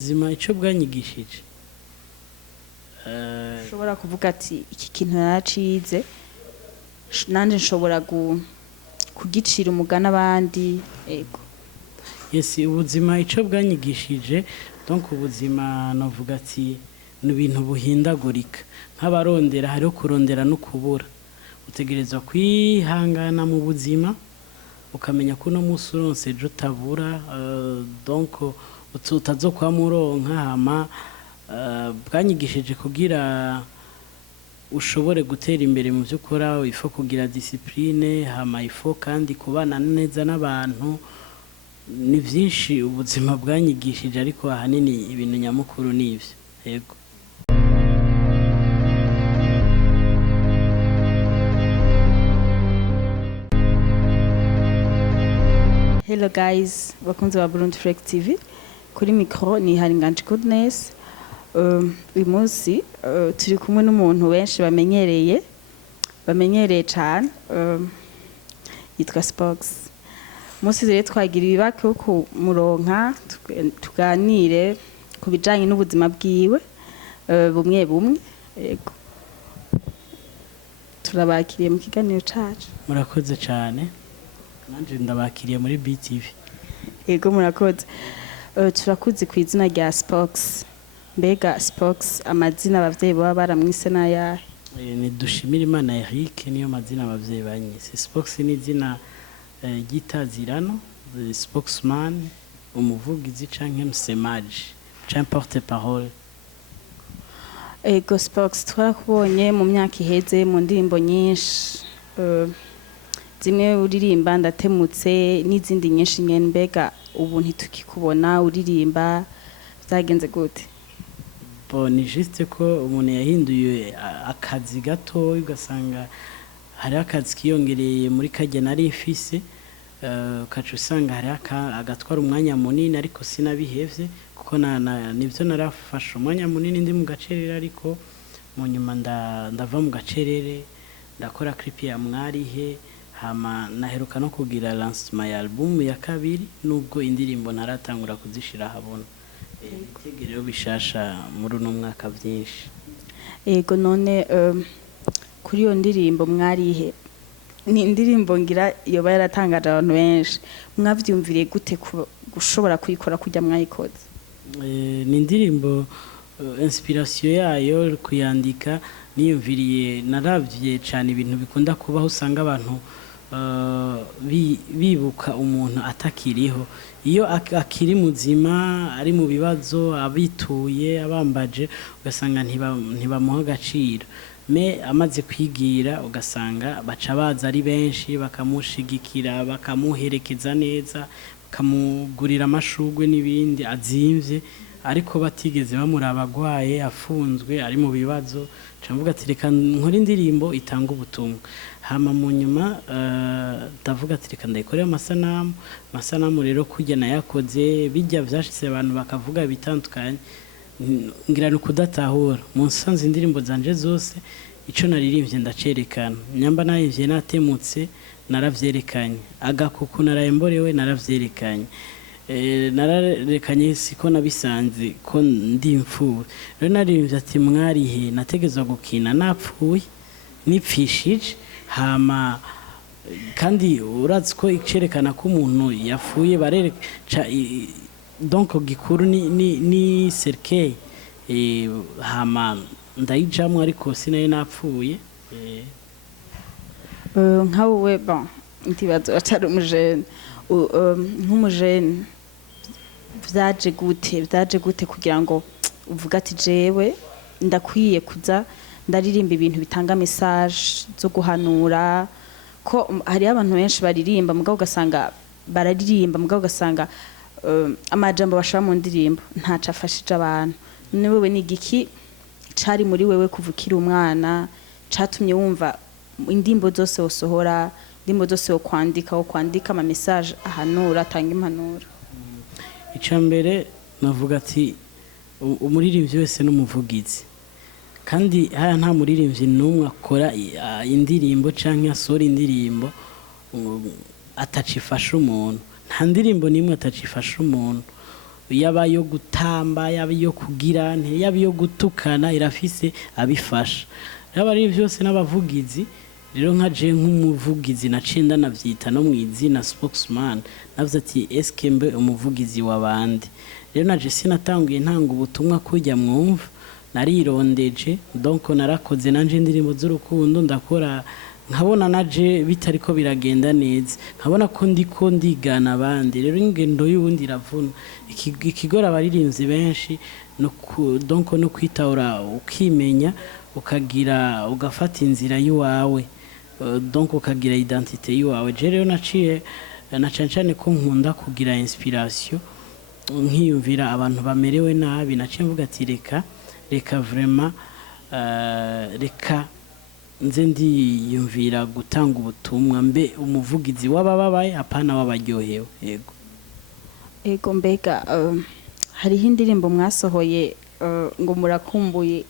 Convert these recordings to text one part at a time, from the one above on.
ubuzima ico bwanyigishije ushobora kuvuga ati iki kintu naracize nanje nshobora kugicira umugana abandi ego yes ubuzima ico bwanyigishije donc ubuzima navuga ati n'ibintu buhindagurika nk'abarondera hariho kurondera no kubura utegerezwa kwihangana mu buzima ukamenya ko no musi uronse ejo utabura donc utazokwa muronka hama bwanyigishije kugira ushobore gutera imbere mu byo ukora ifo kugira discipline hama ifo kandi kubana neza n'abantu ni byinshi ubuzima bwanyigishije ariko ahanini ibintu nyamukuru nivyo yego. Hello guys, bakunze ba BURUNDI Flex TV. Kuri micro ni Haringanje Goodness. Uyu munsi turi kumwe n'umuntu benshi bamenyereye cyane yitwa SPOKS. Munsi rero twagira ibibake ko muronka tuganire ku bijanye n'ubuzima bwiwe bumwe yego. Turabakiriye mu kiganiro cacu. Murakoze cyane. Nanje ndabakiriye muri BTV. Yego murakoze. Turakuzi ku izina rya SPOKS. Mbega SPOKS amazina abavyeyi baba baramwise nayahe? Ni dushimira Imana Eric niyo mazina abavyeyi banyise. SPOKS ni izina gitazirano, spokesman, umuvugizi canke msemaji, canke porte parole. Ego SPOKS twarakubonye mu myaka iheze mu ndirimbo nyinshi. Zimwe uririmba ndatemutse n'izindi nyinshi nyene mbega ubu ntitukikubona uririmba zagenze gute? Ni juste ko umuntu yahinduye akazi gato ugasanga hari akazi kiyongereye muri kajya nari fise kacu usanga hari agatwara umwanya munini ariko sinabihevye kuko nivyo narafashe umwanya munini ndi mu gacerere ariko mu nyuma ndava mu gacerere ndakora clip ya mwarihe hama naheruka no kugira lancement ya album ya kabiri nubwo indirimbo naratangura kuzishira habona itegero bishasha muri uno mwaka byinshi. Yego none kuri iyo ndirimbo mwarihe ni indirimbo ngira iyo baratangaje abantu benshi mwavyumviriye gute gushobora kuyikora kujya mwayikoze? Ni indirimbo inspiration yayo kuyandika niyumviriye naravye cyane ibintu bikunda kubaho usanga abantu bibuka umuntu atakiriho iyo akiri muzima ari mu bibazo abituye abambaje ugasanga ntibamuha agaciro me amaze kwigira ugasanga baca baza ari benshi bakamushigikira bakamuherekeza neza bakamugurira amashugwe n'ibindi azimvye ariko batigeze bamuraba agwaye afunzwe ari mu bibazo camvuga ati reka nkora indirimbo itanga ubutumwa hama mu nyuma ndavuga ati reka ndayikorera amasanamu rero kujya nayakoze bijya vyashitse abantu bakavuga bitandukanye ngira no kudatahura mu nsanze indirimbo zanje zose ico naririmbye ndacerekana nyamba nayivye natemutse naravyerekanye agakuku narayemborewe naravyerekanye nararekanye siko nabisanze ko ndimfura rero naririmbye ati mwarihe nategezwa gukina napfuye nipfishije hama kandi urazi ko icerekana ko umuntu yapfuye barereka donc gikuru ni cercueil hama ndayijamwe ariko sinaye napfuye nkawe bon ndibazo atari umujene nk'umujene vyaje gute kugira ngo uvuga ati jewe ndakwiye kuza ndaririmba ibintu bitanga message zo guhanura ko hari abantu benshi baririmba mugabo ugasanga bararirimba mugabo ugasanga amajambo bashira mu ndirimbo ntaca afashije abantu none wewe ni igiki cari muri wewe kuvukira umwana catumye wumva indimbo zose usohora indimbo zose wo kwandika ama message ahanura atanga impanuro? Icambere navuga ati umuririmbyi wese n'umuvugizi kandi haya nta muririmbyi numwe akora indirimbo canke asora indirimbo atacifasha umuntu nta ndirimbo nimwe atacifasha umuntu yaba yo gutamba yaba yo kugira yaba yo gutukana irafise abifasha rero ari byose n'abavugizi rero nka je nk'umuvugizi nacinda navyita no mwizina spokesman navuze ati eskembe umuvugizi w'abandi rero naje sinatanguye ntanga ubutumwa kujya mwumva narirondeje donc narakoze nanje indirimbo z'urukundo ndakora nkabona naje bitariko biragenda neza nkabona ko ndiko ndigana abandi rero ingendo y'ubundi iravuna ikigora abaririmbyi benshi no donc no kwitahura ukimenya ukagira ugafata inzira y'uwawe donc ukagira identité y'uwawe je rero naciye na cancane ko nkunda kugira inspiration nkiyumvira abantu bamerewe nabi naciye mvuga ati reka vraiment reka nze ndiyumvira gutanga ubutumwa mbe umuvugizi w'abababaye apana w'abaryohewe ego mbega hariho indirimbo mwasohoye ngo murakumbuye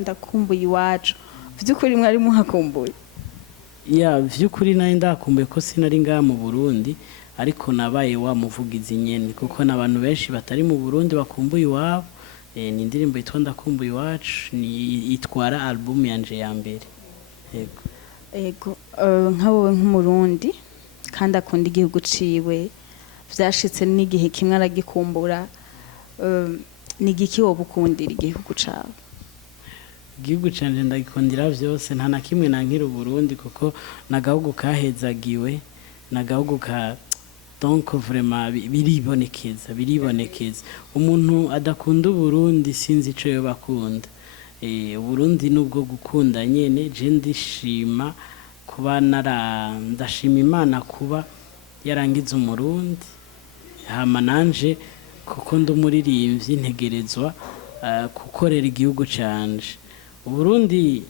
ndakumbuye iwacu vy'ukuri mwari muhakumbuye vy'ukuri nayo ndakumbuye ko sinari ngaha mu Burundi ariko nabaye wa muvugizi nyene kuko n'abantu benshi batari mu Burundi bakumbuye iwabo ni indirimbo yitwa ndakumbuye iwacu itwara album yanje ya mbere ego nka wowe nk'umurundi kandi akunda igihugu ciwe vyashitse n'igihe kimwe aragikumbura ni igiki wowe ukundira igihugu cawe igihugu canje ndagikundira vyose nta na kimwe nankira Burundi kuko nagahugu kahezagiwe nagahugu ka donc vraiment biribonekeza umuntu adakunda Burundi sinzi ico yo bakunda Burundi nubwo gukunda nyene je ndishima kuba ndashima Imana kuba yarangiza umurundi hama nanje kuko ndumuririmbyi ntegerezwa gukorera igihugu canje Burundi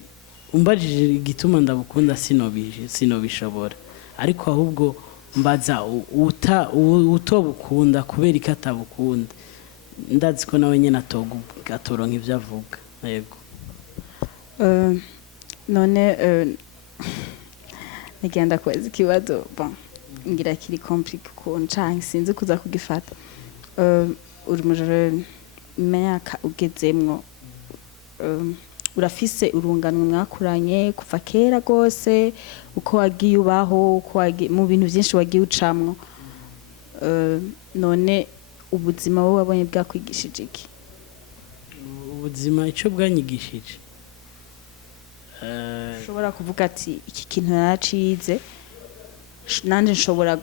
umbajije igituma ndabukunda sinobishobora ariko ahubwo mbaza utobukunda kubera ikatabukunda ndazi ko nawe nyene atoronka ivyo avuga yego none nigenda kweza ikibazo ngira kiri complique kuncanke sinzi kuza kugifata uri mujere imyaka ugezemwo urafise urunganwe mwakuranye kuva kera gose uko wagiye ubaho mu bintu byinshi wagiye ucamwo none ubuzima wowe wabonye bwakwigishije iki ubuzima ico bwanyigishije ushobora kuvuga ati iki kintu naracize nanje nshobora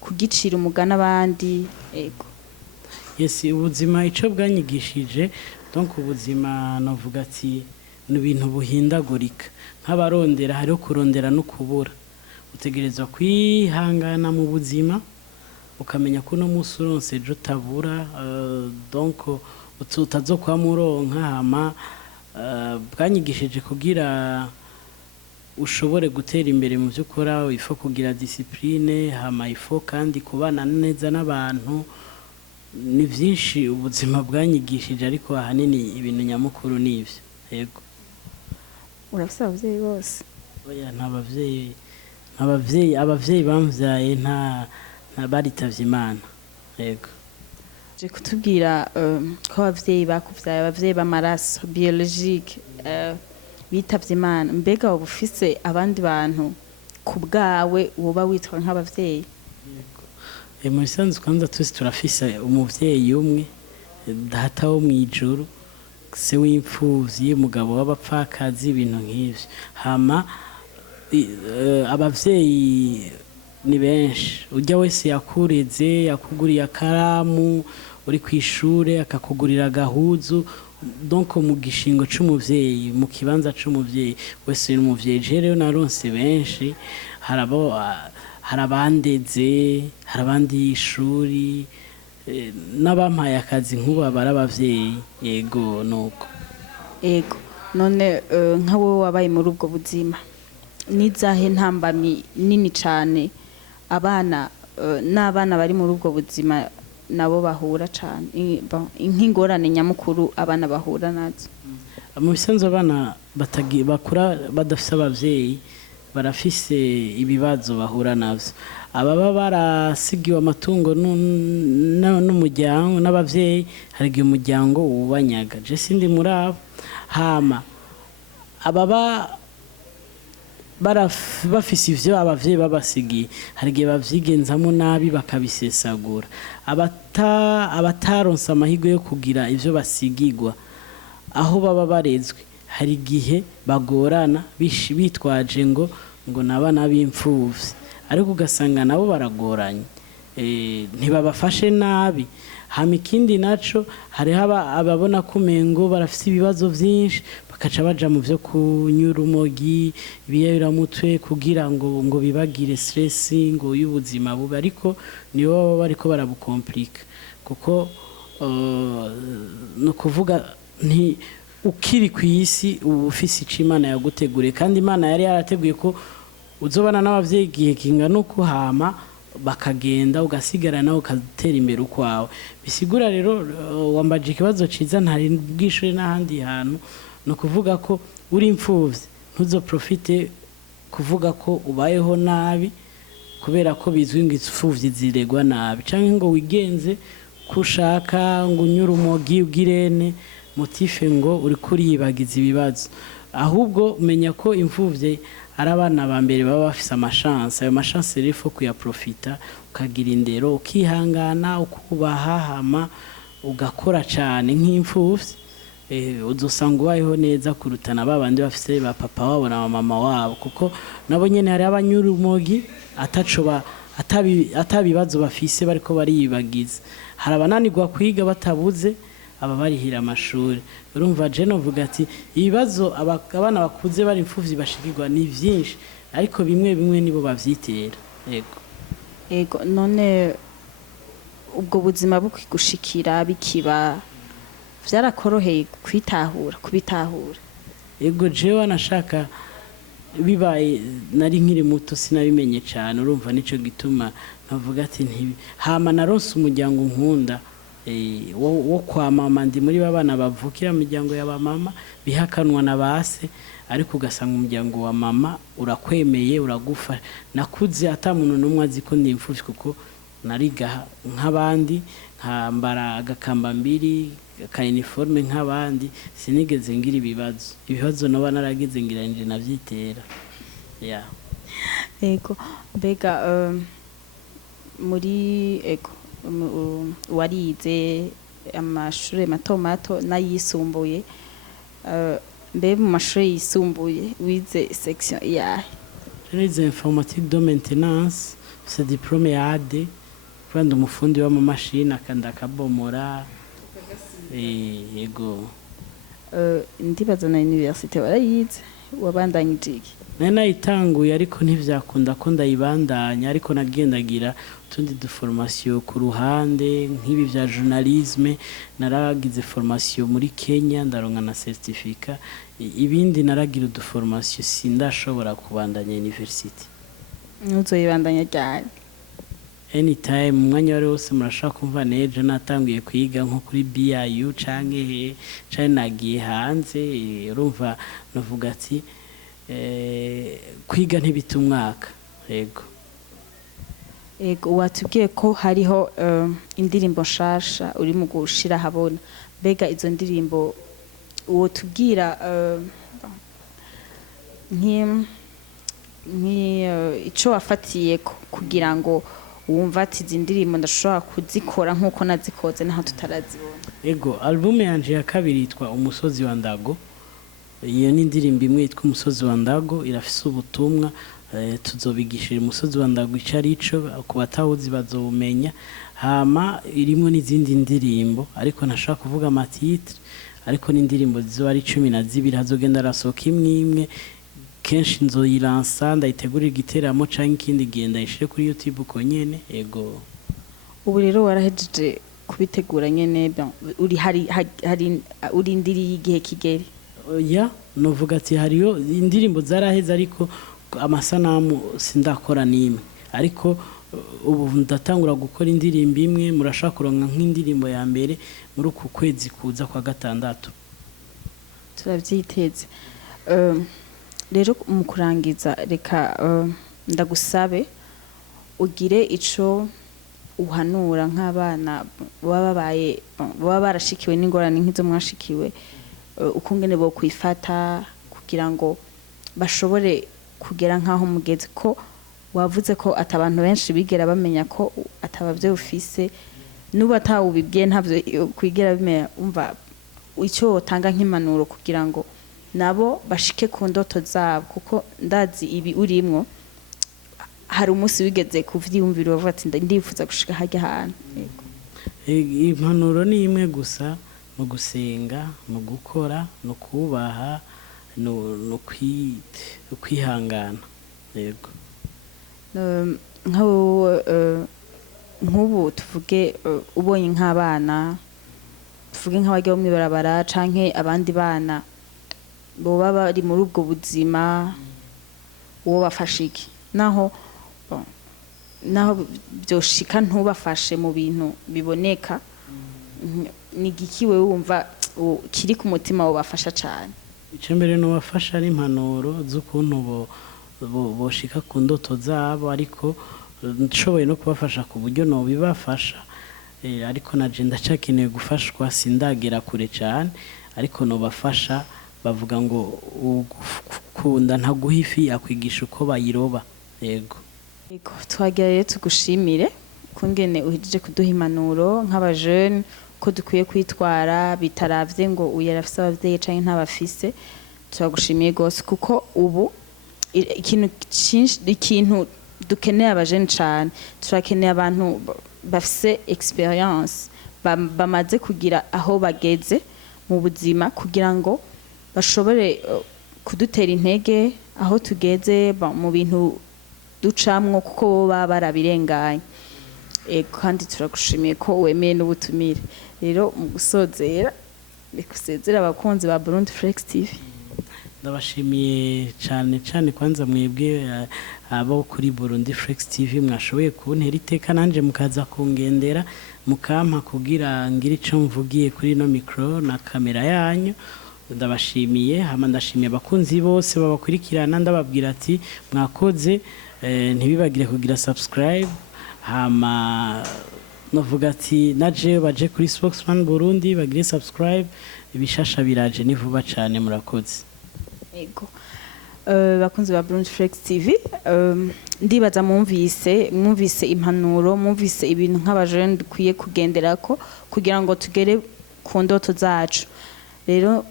kugicira umugana abandi ego yes ubuzima ico bwanyigishije donc ubuzima navuga ati n'ibintu buhindagurika nk'abarondera hariho kurondera no kubura utegerezwa kwihangana mu buzima ukamenya ko no musi uronse ejo utabura donc utazokwamuronka hama bwanyigishije kugira ushobore gutera imbere mu byo ukora ifo kugira discipline hama ifo kandi kubana neza n'abantu ni byinshi ubuzima bwanyigishije ariko ahanini ibintu nyamukuru nivyo yego urafise abavyeyi bose oya abavyeyi bamvyaye nta baritavye Imana yego je kutubwira ko abavyeyi bakuvyaye abavyeyi b'amaraso biologique bitavye Imana mbega wowe ufise abandi bantu ku bwawe woba witwa nk'abavyeyi mu bisanzwe kwanza twese turafise umuvyeyi umwe data wo mwijuru se w'imfuvyi umugabo w'abapfakazi ibintu nk'ivyo hama abavyeyi ni benshi ujya wese yakureze yakuguriye akaramu uri kwishure akakugurira gahuzu donc mu gishingo c'umuvyeyi mu kibanza c'umuvyeyi wese n'umuvyeyi je rero naronse benshi harabandeze harabandi ishuri n'abampaye akazi nk'ubu barabavyeyi yego nuko ego none nka wowe wabaye muri ubwo buzima nizahe ntambamyi nini cane abana n'abana bari muri ubwo buzima nabo bahura cane nk'ingorane nyamukuru abana bahura nazo mu bisanzwe abana bakura badafise abavyeyi barafise ibibazo bahura navyo ababa barasigiwe amatungo n'umuryango n'abavyeyi hari igihe umuryango ubanyaga je sindi muri abo hama ababa bafise ivyo abavyeyi babasigiye hari igihe bavyigenzamo nabi bakabisesagura abataronse amahirwe yo kugira ivyo basigigwa aho baba barezwe hari igihe bagorana bitwaje ngo n'abana b'imfuvyi ariko ugasanga nabo baragoranye ntibabafashe nabi hama ikindi naco hariho ababona ko umengo barafise ibibazo vyinshi bakaca baja mu vyo kunyura umogi ibiyayuramutwe kugira ngo bibagire stress ngo y'ubuzima bubi ariko nibo baba bariko barabukomplika kuko no kuvuga nti ukiri ku isi uba ufise ico Imana yaguteguriye kandi Imana yari yarateguye ko uzobana n'abavyeyi igihe kingana uko hama bakagenda ugasigara nawe ukatera imbere ukwawe bisigura rero wambaje ikibazo ciza ntari bwishure n'ahandi hantu no kuvuga ko uri imfuvyi ntuzoprofite kuvuga ko ubayeho nabi kubera ko bizwi ngo imfuvyi ziregwa nabi canke ngo wigenze kushaka ngo unyura umogi ugirene motife ngo uri kuriyibagiza ibibazo ahubwo menya ko imfuvyi ari abana ba mbere baba bafise amashance ayo mashance rero fo kuyaprofita ukagira indero ukihangana ukubaha hama ugakora cane nk'imfuvyi uzosanga ubayeho neza kurutana babandi bafise ba papa wabo na mama wabo kuko nabo nyene hari abanyura umogi atabibazo bafise bariko bariyibagiza hari abananirwa kwiga batabuze aba barihira amashuri urumva je novuga ati ibibazo abana bakuze bari imfuvyi bashikirwa ni vyinshi ariko bimwe nibo bavyitera ego none ubwo buzima bukigushikira bikiba vyarakoroheye kubitahura ego jewe nashaka bibaye nari nkiri muto sinabimenye cyane urumva nico gituma navuga ati hama naronse umuryango nkunda wo kwa mama ndi muri babana bavukira mu miryango y'abamama bihakanwa na base ariko ugasanga umuryango wa mama urakwemeye uragufa nakuze atamuntu numwe azi ko ndi imfuvyi kuko nariga nk'abandi nkambara agakambambiri ka uniforme nk'abandi sinigeze ngira ibibazo no banaragize ngira nje navyitera ego mbega muri ego warize amashuri mato n'ayisumbuye mbe mu mashuri yisumbuye wize section yahe nize informatique de maintenance c'est diplôme ya AD kandi umufundi wa mashine akanda kabomora yego ndibaza na université warayize wabandanyije iki nayitanguye ariko ntivyakunda ko ndayibandanya ariko nagendagira utundi de formation ku ruhande nk'ibi vya journalisme naragize formation muri Kenya ndaronka na certificat ibindi naragira de formation sindashobora kubandanya university uzoyibandanya ryari anytime umwanya wari wose murashaka kumva neje natanguye kwiga nko kuri BIU canke nagiye hanze urumva navuga ati kwiga ntibita umwaka ego watubwiye ko hariho indirimbo nshasha uri mu gushira habona mbega izo ndirimbo uwo tubwira ico wafatiye kugira ngo wumva ati izi ndirimbo ndashobora kuzikora nk'uko nazikoze naho tutarazibona ego album yanje ya kabiri yitwa umusozi wa ndago iyo ni indirimbo imwe yitwa umusozi wa ndago irafise ubutumwa tuzobigishira umusozi wa ndago ico arico ku batawuzi bazobumenya hama irimo n'izindi ndirimbo ariko ntashaka kuvuga amatitre ariko n'indirimbo zizoba ari 12 hazogenda rasoka imwe kenshi nzoyiransa ndayitegurira igiteramo canke ikindi genda ishire kuri YouTube uko nyene ego ubu rero warahejeje kubitegura nyene uri indiri igihe kigeri novuga ati hariyo indirimbo zaraheze ariko amasanamu sindakora nimwe ariko ubu ndatangura gukora indirimbo imwe murashaka kuronka nk'indirimbo ya mbere muri uku kwezi kuza kwa gatandatu turavyiteze rero mu kurangiza reka ndagusabe ugire ico uhanura nk'abana baba barashikiwe n'ingorane nk'izo mwashikiwe, ukungene bo kwifata kugira ngo bashobore kugera nk'aho mugeze, ko wavuze ko atabantu benshi bigera bamenya ko atabavyo ufise, nuba atawubibwiye ntavyo kwigera bimenya. Umva icyo wotanga nk'impanuro kugira ngo nabo bashike ku ndoto zabo, kuko ndazi ibi urimwo hari umunsi wigeze kuvyiyumvira uvuga ati ndifuza gushika harya hantu. Impanuro ni imwe gusa, mu gusenga, mu gukora, no kubaha, no kwihangana. Yego. Nk'ubu tuvuge ubonye nk'abana, tuvuge nk'abajya mu ibarabara canke abandi bana boba bari muri ubwo buzima, uwo bafashe iki? Naho byoshika ntubafashe mu bintu biboneka, ni gikiwe wumva kiri ku mutima wobafasha cyane? Icyo mbere n'ubafasha ari impanuro z'ukuntu boshika ku ndoto zabo, ariko nshoboye no kubafasha ku buryo nobibafasha, ariko naje ndacakeneye gufashwa, sindagera kure cyane, ariko nobafasha. Bavuga ngo ukunda ntaguha ifi akwigisha uko bayiroba. Yego. Twagira rero tugushimire kungene uhijije kuduha impanuro nk'abajene ko dukwiye kwitwara bitaravye ngo uyarafise abavyeyi canke ntabafise. Turagushimiye gose kuko ubu ikintu dukeneye abajene cane, turakeneye abantu bafise experience, bamaze kugira aho bageze mu buzima, kugira ngo bashobore kudutera intege aho tugeze mu bintu ducamwo, kuko bo baba barabirenganye. Kandi turagushimiye ko wemeye n'ubutumire. Rero mu gusozera bikusezera abakunzi ba Burundi Flex TV. Ndabashimiye cyane cyane kwanza mwebwe abo kuri Burundi Flex TV mwashoboye kuntera iteka nanje mukaza kungendera mukampa kugira ngira ico mvugiye kuri no micro na kamera yanyu. Ndabashimiye, hama ndashimiye abakunzi bose babakurikirana, ndababwira ati mwakoze, ntibibagire kugira subscribe, hama novuga ati naje baje kuri Spokesman Burundi bagire subscribe, ibishasha biraje ni vuba cyane. Murakoze. Yego. Bakunzi ba Burundi Flex TV, ndibaza mwumvise impanuro, mwumvise ibintu nk'abajene dukwiye kugenderako kugira ngo tugere ku ndoto zacu. Rero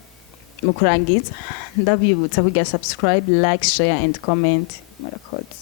mu kurangiza ndabibutsa kugira subscribe, like, share and comment. Murakoze.